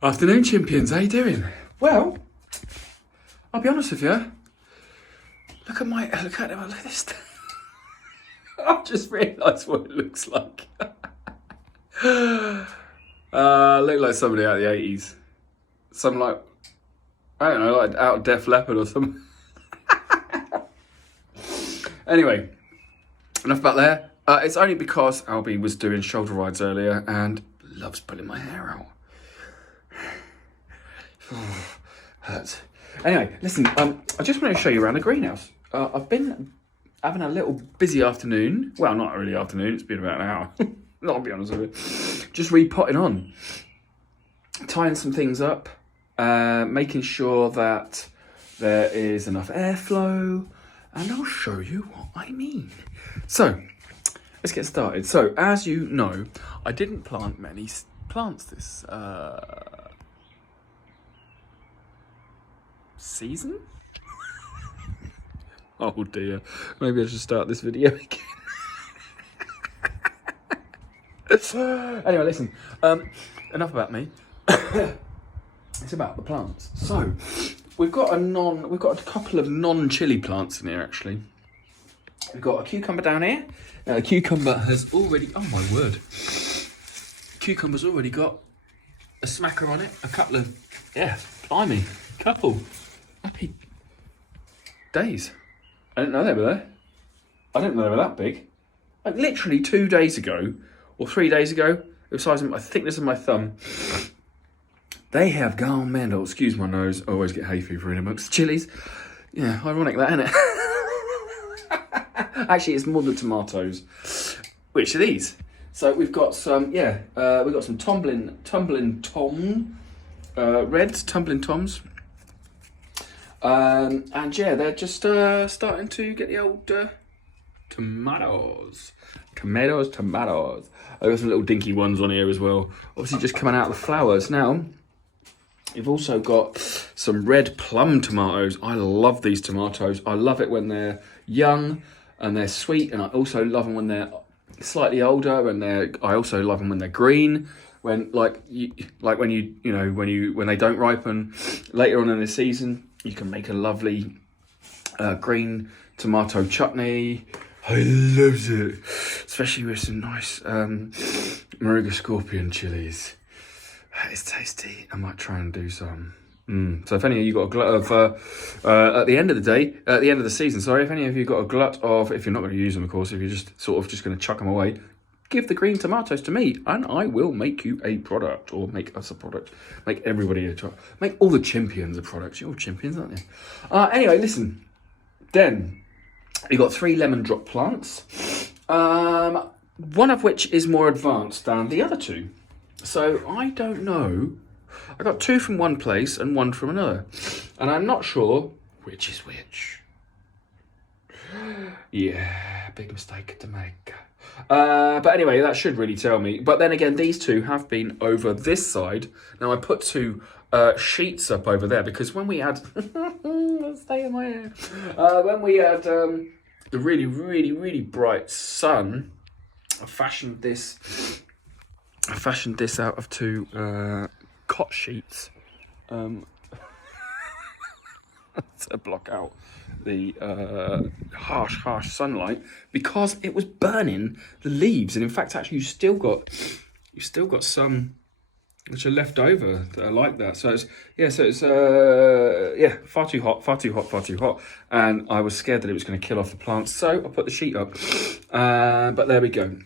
Afternoon, champions. How you doing? Well, I'll be honest with you. Look at this. I've just realised what it looks like. Look like somebody out of the 80s. Some like, I don't know, like out of Def Leppard or something. Anyway, enough about there. It's only because Albie was doing shoulder rides earlier and loves pulling my hair out. Hurts. Anyway, listen, I just want to show you around the greenhouse. I've been having a little busy afternoon. Well, not really afternoon, it's been about an hour. I'll be honest with you. Just repotting on. Tying some things up. Making sure that there is enough airflow. And I'll show you what I mean. So, let's get started. So, as you know, I didn't plant many plants this season? Oh dear, maybe I should start this video again. Anyway, listen, enough about me. It's about the plants. So, we've got a couple of non-chili plants in here actually. We've got a cucumber down here. Now the cucumber has already, oh my word. Cucumber's already got a smacker on it. A couple of, blimey, couple. Happy days. I didn't know they were there. I didn't know they were that big. Like literally 2 days ago, or 3 days ago, the size of the thickness of my thumb, they have gone mental. Excuse my nose, I always get hay fever in amongst chilies. Yeah, ironic that, isn't it? Actually, it's more the tomatoes. Which are these? So we've got some, we've got some tumbling tom, reds, tumbling toms. And yeah, they're just starting to get the old tomatoes. I've got some little dinky ones on here as well. Obviously just coming out of the flowers. Now, you've also got some red plum tomatoes. I love these tomatoes. I love it when they're young and they're sweet, and I also love them when they're slightly older, and I also love them when they're green. When when they don't ripen later on in the season, you can make a lovely green tomato chutney. I love it, especially with some nice Moruga scorpion chilies. It's tasty. I might try and do some. So if any of you got a glut of, at the end of the season, if any of you got a glut of, if you're not going to use them, of course, if you're just sort of just going to chuck them away, give the green tomatoes to me, and I will make you a product, or make us a product. Make everybody a product. Make all the champions a product. You're all champions, aren't you? Anyway, listen. Then, we got 3 lemon drop plants. One of which is more advanced than the other 2. So, I don't know. I got 2 from one place and 1 from another. And I'm not sure which is which. Yeah, big mistake to make. But anyway, that should really tell me. But then again, these 2 have been over this side. Now I put 2 sheets up over there because when we had stay in my hair. When we had the really, really, really bright sun, I fashioned this out of 2 cot sheets to block out the harsh sunlight, because it was burning the leaves. And in fact, actually, you've still got some which are left over that are like that. So it's far too hot. And I was scared that it was going to kill off the plants, so I put the sheet up. But there we go.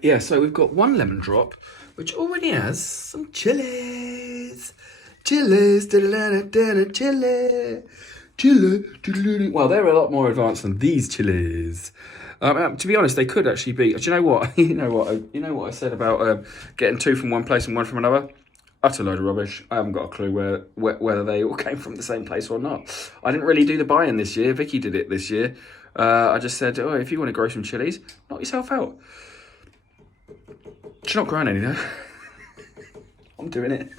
Yeah, so we've got 1 lemon drop, which already has some chilies. Chili. Well, they're a lot more advanced than these chilies. To be honest, they could actually be. Do you know what? You know what I said about getting 2 from one place and 1 from another? Utter load of rubbish. I haven't got a clue whether they all came from the same place or not. I didn't really do the buying this year. Vicky did it this year. I just said, if you want to grow some chilies, knock yourself out. She's not growing any though. I'm doing it.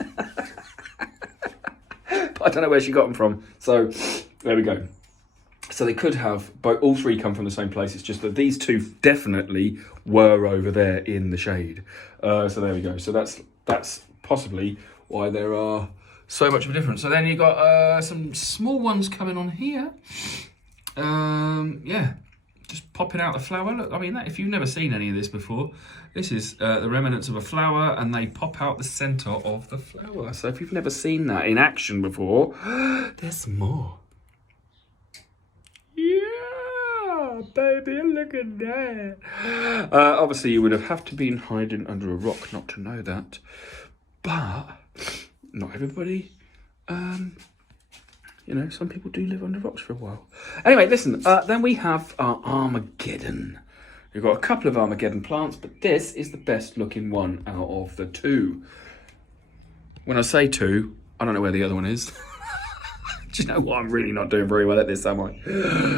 But I don't know where she got them from. So there we go. So they could have all 3 come from the same place. It's just that these 2 definitely were over there in the shade. So there we go. So that's possibly why there are so much of a difference. So then you've got some small ones coming on here. Yeah, just popping out the flower. Look, I mean, if you've never seen any of this before, this is the remnants of a flower, and they pop out the centre of the flower. So if you've never seen that in action before, there's some more. Yeah, baby, look at that. Obviously, you would have to been hiding under a rock not to know that. But not everybody, you know, some people do live under rocks for a while. Anyway, listen, then we have our Armageddon. We've got a couple of Armageddon plants, but this is the best looking one out of the two. When I say two, I don't know where the other one is. Do you know what? I'm really not doing very well at this, am I?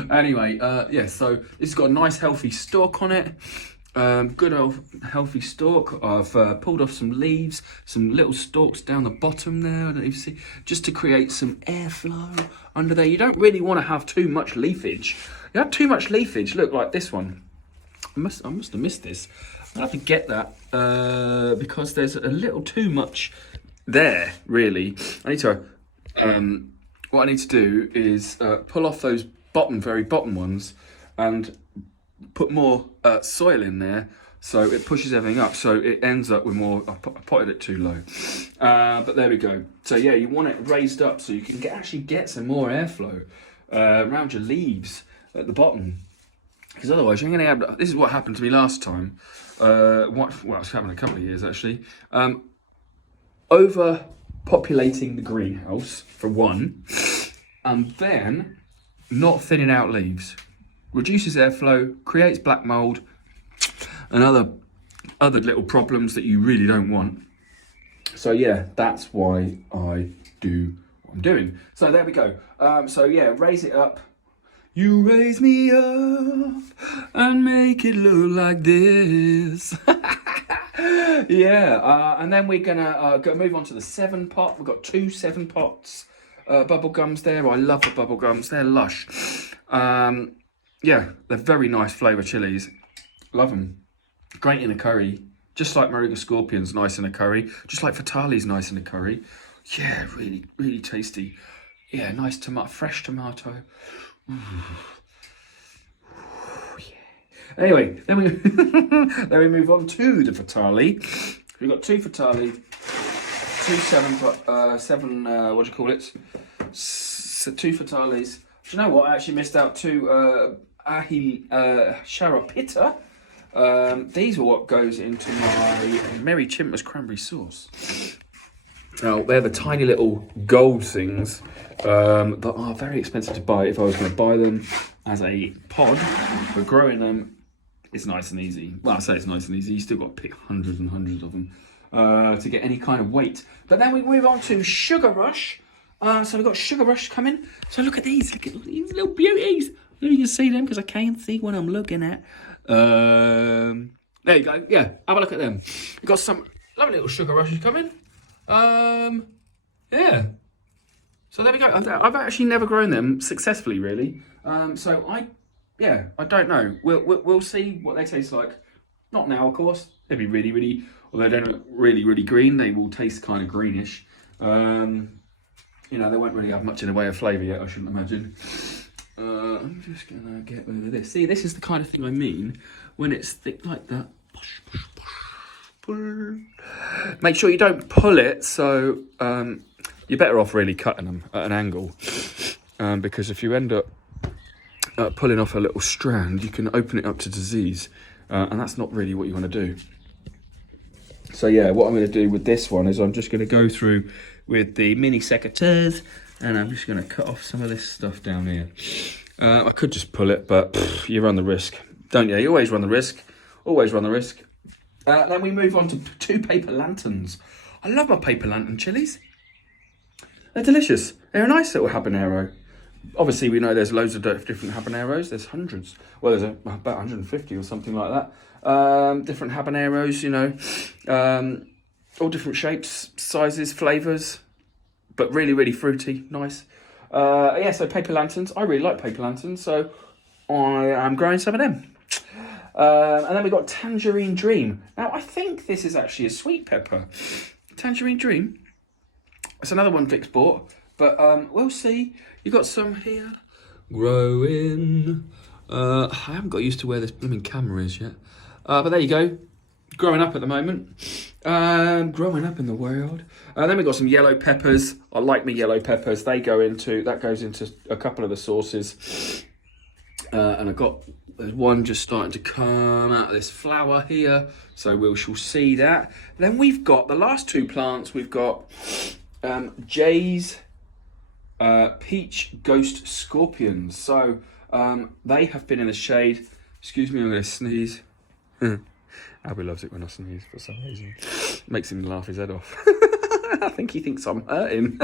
Anyway, yeah, so this has got a nice healthy stalk on it. Good old healthy stalk. I've pulled off some leaves, some little stalks down the bottom there. I don't know if you see, just to create some airflow under there. You don't really want to have too much leafage. You have too much leafage. Look, like this one. I must have missed this. I'll have to get that because there's a little too much there. Really, I need to. What I need to do is pull off those very bottom ones and put more soil in there so it pushes everything up, so it ends up with more. I potted it too low, but there we go. So yeah, you want it raised up so you can actually get some more airflow around your leaves at the bottom, because otherwise you're going to have. This is what happened to me last time. Well, it's happened a couple of years actually. Overpopulating the greenhouse for one, and then not thinning out leaves. Reduces airflow, creates black mold, and other little problems that you really don't want. So yeah, that's why I do what I'm doing. So there we go. So yeah, raise it up. You raise me up and make it look like this. Yeah, and then we're gonna move on to the 7-pot. We've got 2 7-pots. Bubble gums there. I love the bubble gums. They're lush. Yeah, they're very nice flavour chilies. Love them. Great in a curry. Just like Moringa Scorpion's nice in a curry. Just like Fatale's nice in a curry. Yeah, really, really tasty. Yeah, nice tomato, fresh tomato. Ooh. Yeah. Anyway, then we then we move on to the Fatale. We've got 2 Fatale, 2 7, what do you call it? 2 Fatales. Do you know what? I actually missed out 2 Sharapita. These are what goes into my Merry Chimp's cranberry sauce. Now, they're the tiny little gold things that are very expensive to buy if I was going to buy them as a pod. But growing them is nice and easy. Well, I say it's nice and easy. You still got to pick hundreds and hundreds of them to get any kind of weight. But then we move on to Sugar Rush. So we've got Sugar Rush coming. So look at these. Look at these little beauties. You can see them because I can't see what I'm looking at. There you go. Yeah, have a look at them. We've got some lovely little Sugar Rushes coming. Yeah. So there we go. I've actually never grown them successfully, really. So I don't know. We'll see what they taste like. Not now, of course. They'll be really, really. Although they don't look really, really green, they will taste kind of greenish. You know, they won't really have much in the way of flavour yet, I shouldn't imagine. I'm just going to get rid of this. See, this is the kind of thing I mean when it's thick like that. Push, push, push, pull. Make sure you don't pull it, so you're better off really cutting them at an angle. Because if you end up pulling off a little strand, you can open it up to disease. And that's not really what you want to do. So yeah, what I'm going to do with this one is I'm just going to go through with the mini secateurs, and I'm just going to cut off some of this stuff down here. I could just pull it, but you run the risk, don't you? You always run the risk. Always run the risk. Then we move on to 2 paper lanterns. I love my paper lantern chilies. They're delicious. They're a nice little habanero. Obviously, we know there's loads of different habaneros. There's hundreds. Well, there's about 150 or something like that. Different habaneros, you know. All different shapes, sizes, flavours. But really, really fruity. Nice. Yeah, so paper lanterns. I really like paper lanterns, so I am growing some of them. And then we've got Tangerine Dream. Now, I think this is actually a sweet pepper. Tangerine Dream. It's another one Vic's bought, but we'll see. You got some here. Growing. I haven't got used to where this blooming camera is yet. But there you go. Growing up at the moment. Growing up in the world. Then we've got some yellow peppers. I like my yellow peppers. That goes into a couple of the sauces. And there's one just starting to come out of this flower here. So we shall see that. Then we've got the last two plants. We've got Jay's peach ghost scorpions. So they have been in the shade. Excuse me, I'm going to sneeze. Albie loves it when I sneeze for some reason. Makes him laugh his head off. I think he thinks I'm hurting.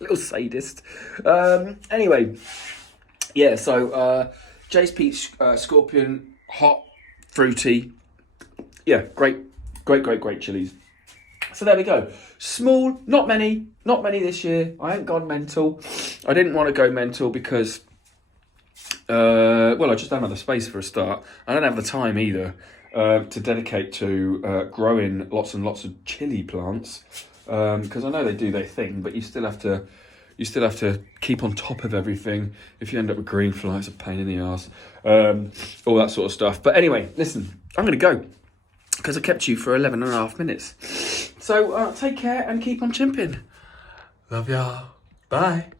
Little sadist. Anyway, yeah, so Jay's peach scorpion, hot, fruity. Yeah, great chilies. So there we go. Small, not many this year. I ain't gone mental. I didn't want to go mental because, I just don't have the space for a start. I don't have the time either to dedicate to growing lots and lots of chili plants because I know they do their thing, but you still have to keep on top of everything. If you end up with green fly, it's a pain in the arse. All that sort of stuff. But anyway, listen, I'm going to go because I kept you for 11 and a half minutes. So take care and keep on chimping. Love y'all. Bye.